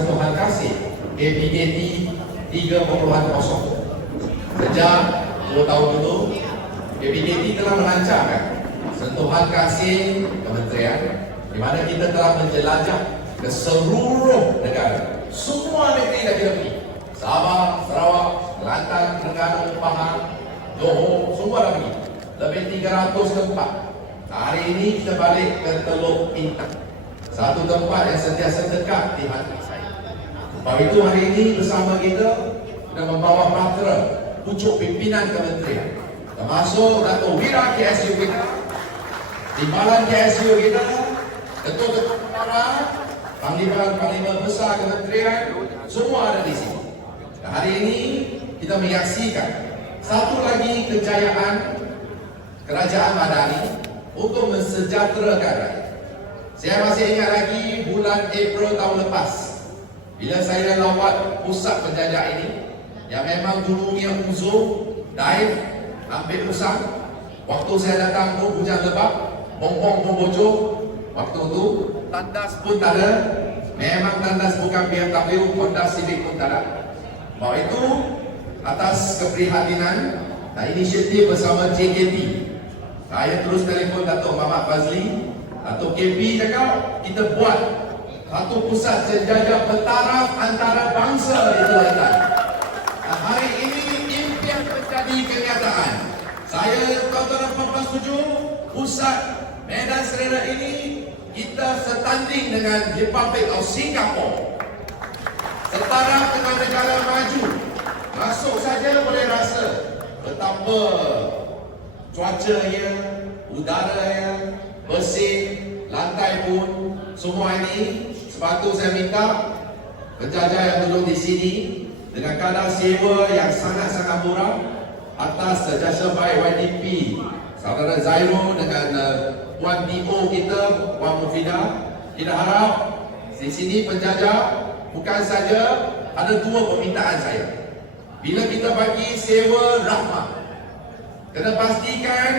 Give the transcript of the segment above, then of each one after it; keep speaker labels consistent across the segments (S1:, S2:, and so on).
S1: sentuhan kasih KPKT 3.0. Sejak 2 tahun dulu, KPKT telah melancarkan sentuhan kasih kementerian di mana kita telah menjelajah ke seluruh negara. Semua negeri dah kita pergi. Sabah, Sarawak, Kelantan, Terengganu, Pahang, Johor, semua dah pergi. Lebih 300 tempat. Hari ini kita balik ke Teluk Intan. Satu tempat yang sentiasa dekat di hati saya. Sebab itu hari ini bersama kita kita membawa patra pucuk pimpinan kementerian. Termasuk Dato' Wira KSU kita. Timbalan KSU kita ketua-ketua kepala panglima-panglima besar kementerian semua ada di sini. Dan hari ini kita menyaksikan satu lagi kejayaan kerajaan Madani untuk mensejahterakan rakyat. Saya masih ingat lagi bulan April tahun lepas bila saya lawat pusat penjajah ini yang memang dulunya uzur, dive, hampir usang waktu saya datang tu hujan lebat bong-bong pun bocor. Waktu tu tandas pun tak ada. Memang tandas bukan BMW Honda Civic pun tak ada. Sebab itu atas keprihatinan dan inisiatif bersama JKT saya terus telefon Datuk Muhammad Fazli. Datuk KP cakap kita buat satu pusat sejajar bertaraf antara bangsa di Kelantan. Dan hari ini impian menjadi kenyataan. Saya tuan-tuan dan puan setuju pusat Medan Serena ini kita setanding dengan Republic of Singapore. Setara dengan negara maju. Masuk saja boleh rasa betapa cuacanya, udaranya, bersih, lantai pun semua ini sebab tu saya minta penjajah yang duduk di sini dengan kadar sewa yang sangat-sangat murah atas jasa baik YDP saudara Zairo dengan uh, Puan DO kita Puan Mufida. Kita harap di sini penjajah bukan saja ada dua permintaan saya. Bila kita bagi sewa rahmah kena pastikan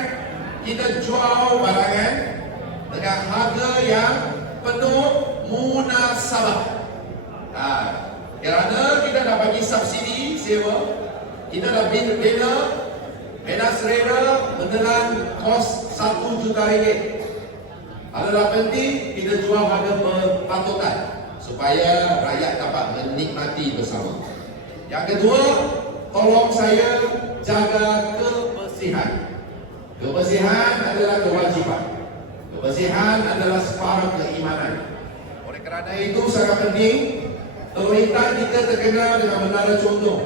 S1: kita jual barangan dengan harga yang penuh munasabah. Ha, kerana kita dah bagi subsidi sewa, kita dah bina bina Medan Serena menelan kos 1 juta ringgit. Adalah penting kita jual harga berpatutan supaya rakyat dapat menikmati bersama. Yang kedua, tolong saya jaga kebersihan. Kebersihan adalah kewajipan. Kebersihan adalah separuh keimanan. Kerana itu sangat penting Teluk Intan kita terkenal dengan menara contoh.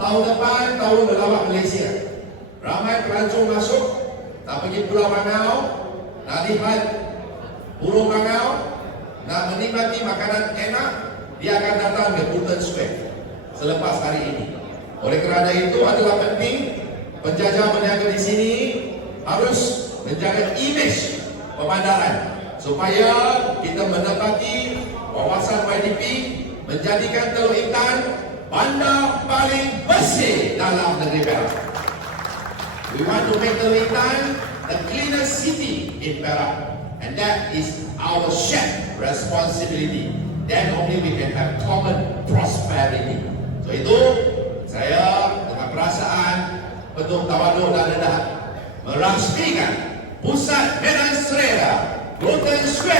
S1: Tahun depan tahun berlawak Malaysia. Ramai pelancong masuk nak pergi Pulau Bangau, nak lihat burung bangau, nak menikmati makanan enak, dia akan datang ke Fulton Square selepas hari ini. Oleh kerana itu adalah penting penjajah berniaga di sini harus menjaga imej pemandaran supaya kita menepati kawasan YDP menjadikan Teluk Intan bandar paling bersih dalam negeri Perak. We want to make Teluk Intan the cleanest city in Perak and that is our shared responsibility. Then only we can have common prosperity. So itu saya dengan perasaan penuh tawaduk dan rendah merasmikan pusat Medan Serena Go and swear.